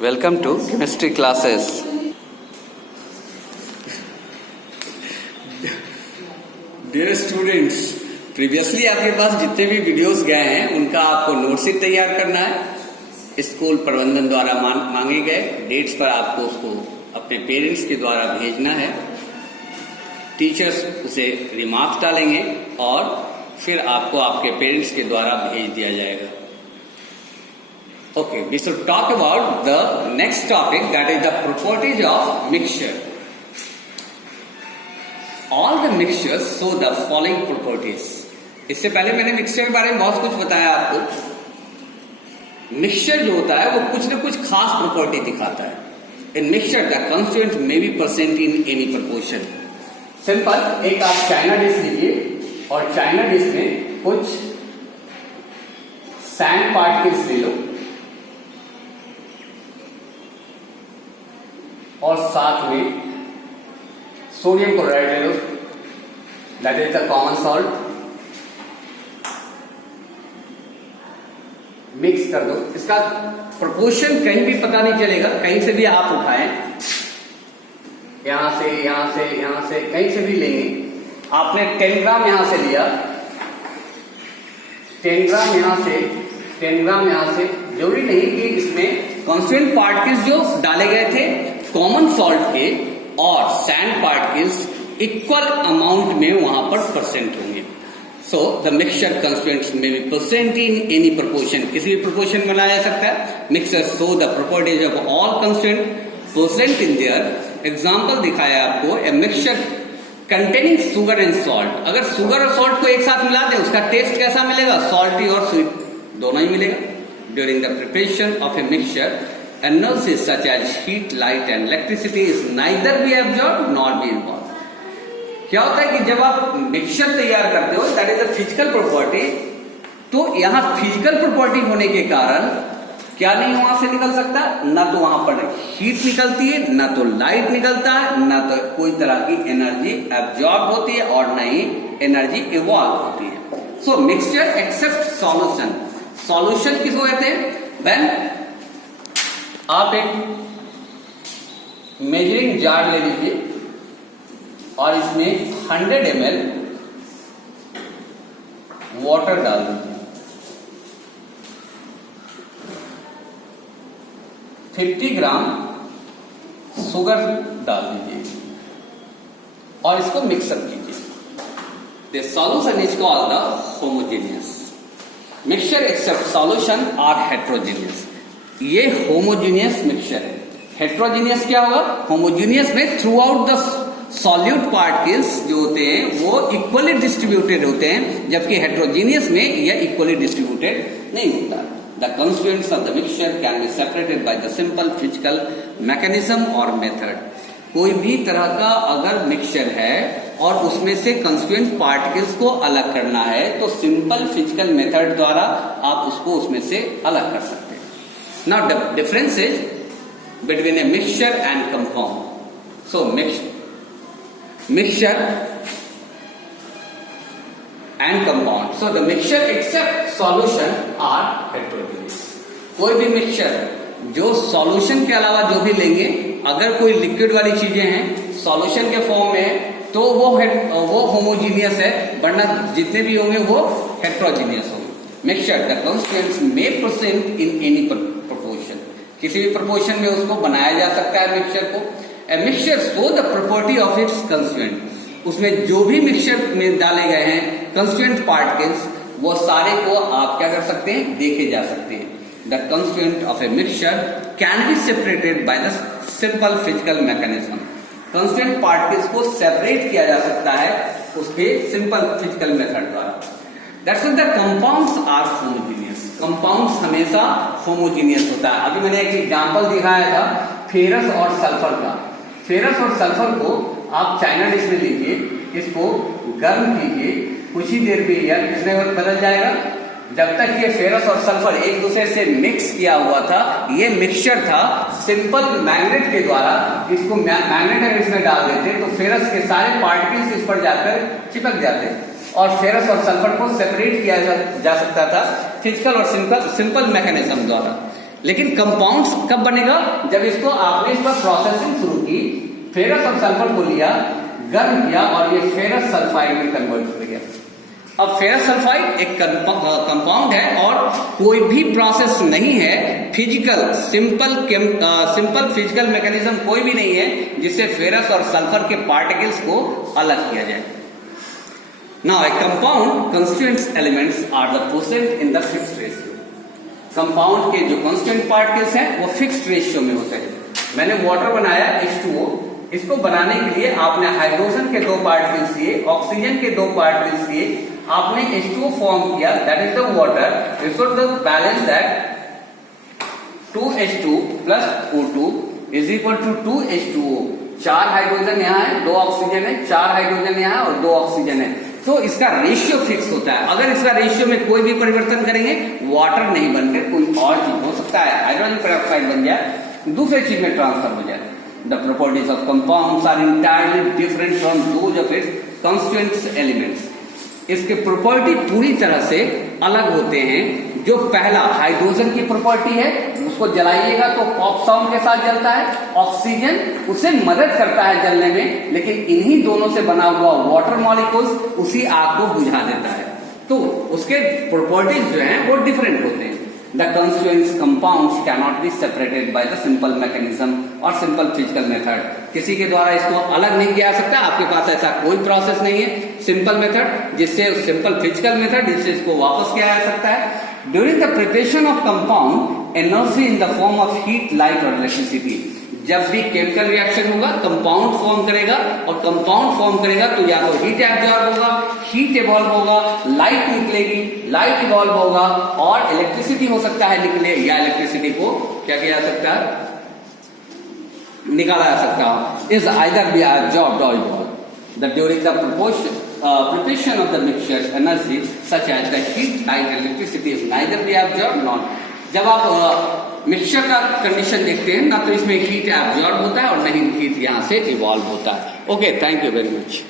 Welcome to chemistry classes. Dear students, previously आपके पास जितने भी वीडियोस गए हैं उनका आपको नोटशीट तैयार करना है। स्कूल प्रबंधन द्वारा मांगे गए डेट्स पर आपको उसको अपने पेरेंट्स के द्वारा भेजना है। टीचर्स उसे रिमार्क्स डालेंगे और फिर आपको आपके पेरेंट्स के द्वारा भेज दिया जाएगा। Okay, we should talk about the next topic, that is the properties of mixture. All the mixtures show the following properties. इससे पहले मैंने मिक्सचर के बारे में बहुत कुछ बताया आपको। मिक्सचर जो होता है वो कुछ न कुछ खास प्रॉपर्टी दिखाता है। In mixture the constituents may be present in any proportion. Simple, एक आप चाइना डिश लीजिए और चाइना डिश में कुछ सैंड पार्टिकल्स ले लो और साथ में सोडियम क्लोराइड ले लो, that is the common salt. Mix कर दो। इसका प्रोपोर्शन कहीं भी पता नहीं चलेगा, कहीं से भी आप उठाएं, यहां से यहां से यहां से कहीं से भी लेंगे। आपने 10 ग्राम यहां से लिया, 10 ग्राम यहां से, 10 ग्राम यहां से। जरूरी नहीं कि इसमें कॉन्स्टिट्यूएंट पार्टिकल्स जो डाले गए थे कॉमन सॉल्ट के और सैंड पार्टिकल्स इक्वल अमाउंट में वहां पर परसेंट होंगे। सो द मिक्सचर कंस्टिट्यूएंट्स में be present in any proportion, किसी भी प्रोपोर्शन में लाया जा सकता है। Mixture show the properties of all constituent present in there. Example दिखाया आपको, a mixture containing sugar and salt. अगर शुगर और सॉल्ट को एक साथ मिला दें उसका टेस्ट कैसा मिलेगा? सॉल्टी और स्वीट दोनों ही मिलेगा। During the preparation of a mixture, energy such as heat, light and electricity is neither be absorbed nor be involved. क्या होता है कि जब आप मिक्सचर तैयार करते हो, that is a physical property, तो यहां फिजिकल प्रॉपर्टी होने के कारण क्या नहीं वहां से निकल सकता? ना तो वहां पर हीट निकलती है, ना तो लाइट निकलता है, ना तो कोई तरह की एनर्जी एब्जॉर्ब होती है और ना ही एनर्जी इवॉल्व होती है। सो मिक्सचर एक्सेप्ट सॉल्यूशन। सॉल्यूशन किसको कहते हैं? व्हेन आप एक मेजरिंग जार ले लीजिए और इसमें 100 ml वाटर डाल दीजिए, 50 ग्राम शुगर डाल दीजिए और इसको मिक्सअप कीजिए। The solution is called the homogeneous. Mixture except solution are heterogeneous. ये होमोजीनियस मिक्सचर है। हेट्रोजीनियस क्या होगा? होमोजीनियस में throughout the solute particles जो होते हैं वो इक्वली डिस्ट्रीब्यूटेड होते हैं, जबकि हेट्रोजीनियस में यह इक्वली डिस्ट्रीब्यूटेड नहीं होता। The constituents of the mixture can be separated by the simple physical mechanism और मेथड। कोई भी तरह का अगर मिक्सचर है और उसमें से कंस्टिट्यूएंट पार्टिकल्स को अलग करना है तो सिंपल फिजिकल मेथड द्वारा आप उसको उसमें से अलग कर सकते हैं। Now the difference is between a mixture and compound. So mixture and compound. So the mixture except solution are heterogeneous. कोई भी मिक्सचर जो सॉल्यूशन के अलावा जो भी लेंगे, अगर कोई लिक्विड वाली चीजें हैं सॉल्यूशन के फॉर्म में तो वो होमोजीनियस है, वरना जितने भी होंगे वो हेट्रोजीनियस होंगे। Mixture the constituents may present in any proportion, किसी भी प्रोपोर्शन में उसको बनाया जा सकता है मिक्सचर को। A mixture show the property of its constituent. उसमें जो भी मिक्सचर में डाले गए हैं कंस्टिट्यूएंट पार्टिकल्स वो सारे को आप क्या कर सकते हैं? देखे जा सकते हैं। The constituent of a mixture can be separated by the simple physical mechanism. Constituent particles को सेपरेट किया जा सकता है उसके सिंपल फिजिकल मेथड द्वारा। That's why the compounds are homogeneous. Compounds हमेशा homogeneous होता है। अभी मैंने एक एग्जांपल दिखाया था फेरस और सल्फर का। फेरस और सल्फर को आप चाइना डिश में लीजिए, इसको गर्म कीजिए, कुछ ही देर में यह किसमें बदल जाएगा? जब तक ये फेरस और सल्फर एक दूसरे से मिक्स किया हुआ था, ये मिक्सचर था सिंपल मैग्नेट के द्वारा। इसको मैग्नेट अगर इसमें डाल देते तो फेरस के सारे पार्टिकल्स इस पर जाकर चिपक जाते और फेरस और सल्फर को सेपरेट किया जा सकता था फिजिकल और सिंपल मैकेनिज्म द्वारा। लेकिन कंपाउंड्स कब बनेगा? जब इसको आपने इस पर प्रोसेसिंग शुरू की, फेरस और सल्फर को लिया, गर्म किया और ये फेरस सल्फाइड में कन्वर्ट हो गया। अब फेरस सल्फाइड एक कंपाउंड है और कोई भी प्रोसेस नहीं है, फिजिकल सिंपल फिजिकल मैकेनिज्म कोई भी नहीं है जिससे फेरस और सल्फर के पार्टिकल्स को अलग किया जाए। Now a compound constituents elements are the present in the fixed ratio. Compound के जो कांस्टेंट पार्टिकल्स हैं वो फिक्स्ड रेशियो में होते हैं। मैंने वाटर बनाया H2O, इसको बनाने के लिए आपने हाइड्रोजन के 2 पार्टिकल्स लिए, ऑक्सीजन के 2 पार्टिकल्स लिए, आपने H2O फॉर्म किया, that is the water. Refer the balance that 2H2 plus O2 is equal to 2H2O। 4 hydrogen यहाँ है, 2 ऑक्सीजन है, 4 हाइड्रोजन यहाँ है और 2 ऑक्सीजन है। तो इसका रेशियो फिक्स होता है। अगर इसका रेशियो में कोई भी परिवर्तन करेंगे, वाटर नहीं बनकर कोई और चीज हो सकता है, हाइड्रोजन पेरोक्साइड बन जाए, दूसरे चीज में ट्रांसफर हो जाए। The properties of compounds are entirely different from those of its constituents elements. इसके प्रॉपर्टी पूरी तरह से अलग होते हैं। जो पहला हाइड्रोजन की प्रॉपर्टी है, उसको जलाइएगा तो पॉप साउंड के साथ जलता है, ऑक्सीजन उसे मदद करता है जलने में, लेकिन इन्हीं दोनों से बना हुआ वाटर मॉलिक्यूल्स उसी आग को बुझा देता है। तो उसके प्रॉपर्टीज जो हैं वो डिफरेंट होते हैं। The constituents compounds cannot be separated by the simple mechanism और सिंपल फिजिकल मेथड। किसी के द्वारा इसको अलग नहीं किया जा सकता, आपके पास ऐसा कोई प्रोसेस नहीं है सिंपल मेथड जिससे, सिंपल फिजिकल मेथड जिससे इसको वापस किया जा सकता है। During the preparation of compound, energy in the form of heat, light और electricity, जब भी केमिकल रिएक्शन होगा कंपाउंड फॉर्म करेगा, और कंपाउंड फॉर्म करेगा तो या तो हीट एब्जॉर्ब होगा, हीट इवॉल्व होगा, लाइट निकलेगी, लाइट इवॉल्व होगा और इलेक्ट्रिसिटी हो सकता है निकले, या इलेक्ट्रिसिटी को क्या किया जा सकता है, निकाला जा सकता है। इज आइदर बी एब्जॉर्ब्ड और evolve. During the preparation of the mixture, energy such as the heat, light, and electricity is neither be absorbed nor। जब आप मिक्सचर का कंडीशन देखते हैं ना, तो इसमें हीट एब्जॉर्ब होता है और नहीं हीट यहाँ से इवॉल्व होता है। Okay, thank you very much.